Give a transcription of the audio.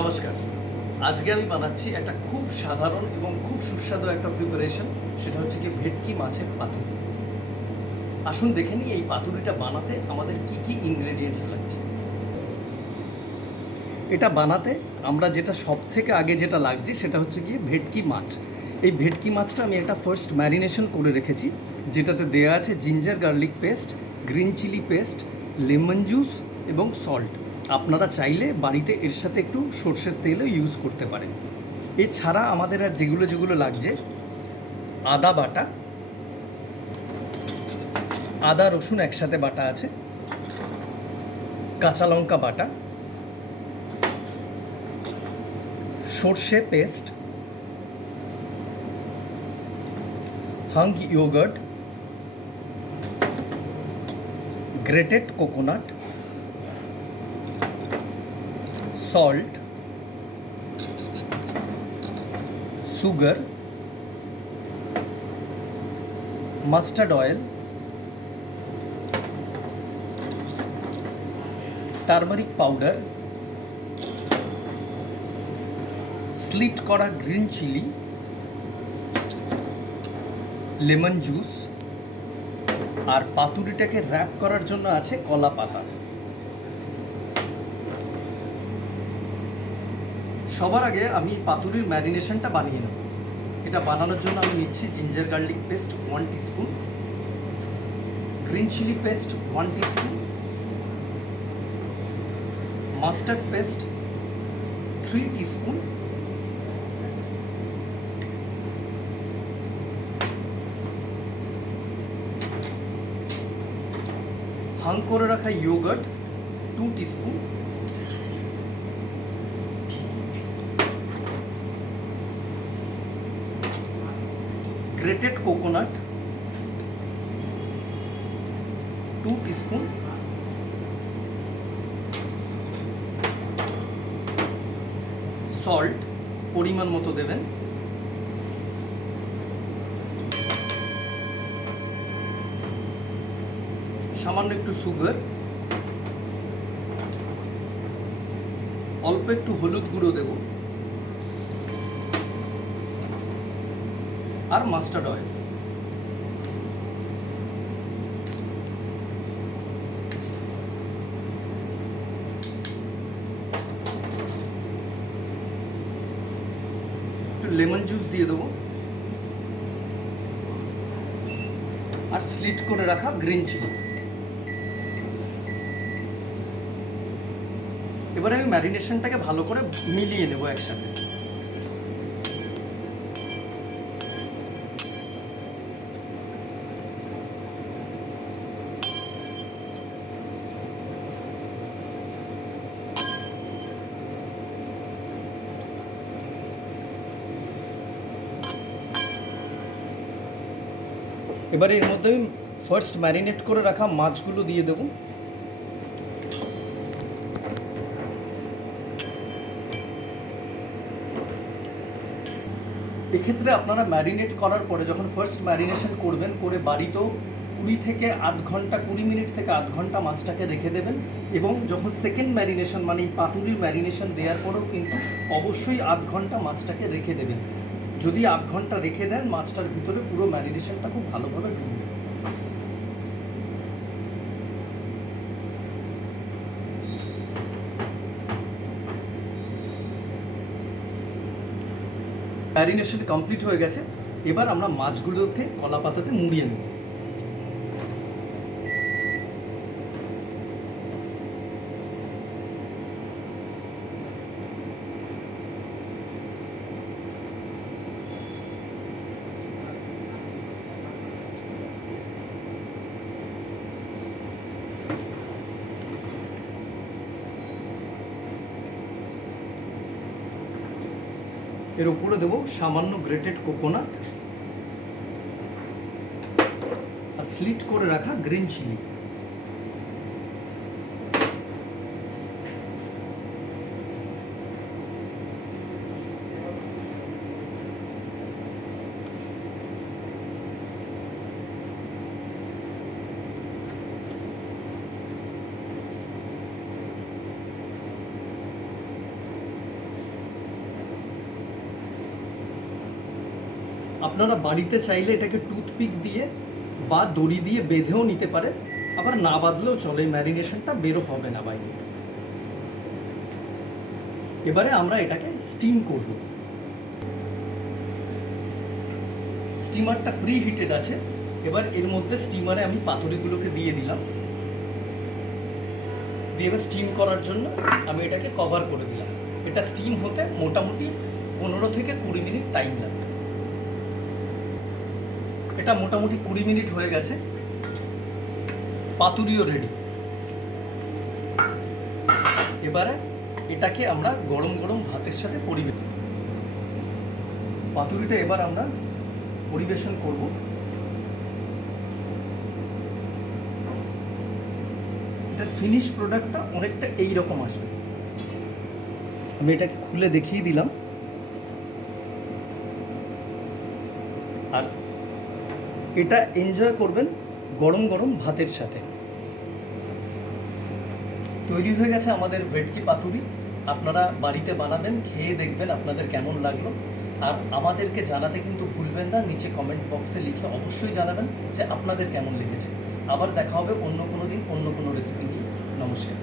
নমস্কার। আজকে আমি বানাচ্ছি একটা খুব সাধারণ এবং খুব সুস্বাদু একটা প্রিপারেশন। সেটা হচ্ছে কি ভেটকি মাছের পাতুরি। আসুন দেখে নিই এই পাতুরিটা বানাতে আমাদের কি কি ইনগ্রেডিয়েন্টস লাগছে। এটা বানাতে আমরা যেটা সবথেকে আগে যেটা লাগছে সেটা হচ্ছে গিয়ে ভেটকি মাছ। এই ভেটকি মাছটা আমি একটা ফার্স্ট ম্যারিনেশন করে রেখেছি, যেটাতে দেয়া আছে ginger garlic paste, green chilli paste, lemon juice এবং সল্ট। আপনারা চাইলে বাড়িতে এর সাথে একটু সর্ষের তেলও ইউজ করতে পারেন। এছাড়া আমাদের আর যেগুলো যেগুলো লাগছে, আদা বাটা, আদা রসুন একসাথে বাটা আছে, কাঁচা লঙ্কা বাটা, সর্ষে paste, hung yogurt, grated coconut, salt, sugar, mustard oil, turmeric powder, slit করা গ্রিন চিলি, লেমন জুস, আর পাতুরিটাকে র্যাপ করার জন্য আছে কলা পাতা। সবার আগে আমি পাতুরির ম্যারিনেশনটা বানিয়ে নেব। এটা বানানোর জন্য আমি নিচ্ছি ginger garlic paste 1 teaspoon, green chilli paste 1 teaspoon, mustard paste 3 teaspoon, hung করে রাখা yogurt 2 teaspoon, grated coconut 2 teaspoon, salt পরিমাণ মতো দেবেন, সামান্য একটু সুগার, অল্প একটু হলুদ গুঁড়ো দেব, আর মাস্টার্ড অয়েল। একটু লেমন জুস দিয়ে দেবো, আর স্লিট করে রাখা গ্রিন চিলি। এবারে আমি ম্যারিনেশনটাকে ভালো করে মিলিয়ে নেব একসাথে। এবারে এর মধ্যে আমি ফার্স্ট ম্যারিনেট করে রাখা মাছগুলো দিয়ে দেবো। এক্ষেত্রে আপনারা ম্যারিনেট করার পরে যখন ফার্স্ট ম্যারিনেশন করবেন, করে বাড়িতেও 20 থেকে আধ ঘন্টা, 20 মিনিট থেকে আধ ঘন্টা মাছটাকে রেখে দেবেন। এবং যখন সেকেন্ড ম্যারিনেশন মানে এই পাতুরির ম্যারিনেশন দেওয়ার পরেও কিন্তু অবশ্যই আধ ঘন্টা মাছটাকে রেখে দেবেন। যদি আধ ঘন্টা রেখে দেন, মাছটার ভিতরে পুরো ম্যারিনেশনটা খুব ভালোভাবে ঢুকবে। ম্যারিনেশন কমপ্লিট হয়ে গেছে। এবার আমরা মাছগুলোকে কলা পাতাতে মুড়িয়ে নেব। এর উপরে দেবো সামান্য গ্রেটেড কোকোনাট আর স্লিট করে রাখা গ্রিন চিলি। আপনারা বাড়িতে চাইলে এটাকে টুথপিক দিয়ে বা দড়ি দিয়ে বেঁধেও নিতে পারেন, আবার না বাঁধলেও চলে, ম্যারিনেশনটা বেরো হবে না বাইরে। এবারে আমরা এটাকে স্টিম করব। স্টিমারটা প্রি হিটেড আছে। এবার এর মধ্যে স্টিমারে আমি পাতুরিগুলোকে দিয়ে দিলাম, দিয়ে এবার স্টিম করার জন্য আমি এটাকে কভার করে দিলাম। এটা স্টিম হতে মোটামুটি 15 থেকে 20 মিনিট টাইম লাগবে। এটা মোটামুটি 20 মিনিট হয়ে গেছে, পাতুরিও রেডি। এবারে এটাকে আমরা গরম গরম ভাতের সাথে পরিবেশন, পাতুরিটা এবার আমরা পরিবেশন করব। এটার ফিনিশ প্রোডাক্টটা অনেকটা এই রকম আসবে। আমি এটাকে খুলে দেখিয়ে দিলাম। আর এটা এনজয় করবেন গরম গরম ভাতের সাথে। তৈরি হয়ে গেছে আমাদের ভেটকি পাতুরি। আপনারা বাড়িতে বানাবেন, খেয়ে দেখবেন আপনাদের কেমন লাগলো। আর আমাদেরকে জানাতে কিন্তু ভুলবেন না, নিচে কমেন্ট বক্সে লিখে অবশ্যই জানাবেন যে আপনাদের কেমন লেগেছে। আবার দেখা হবে অন্য কোনো দিন অন্য কোনো রেসিপি নিয়ে। নমস্কার।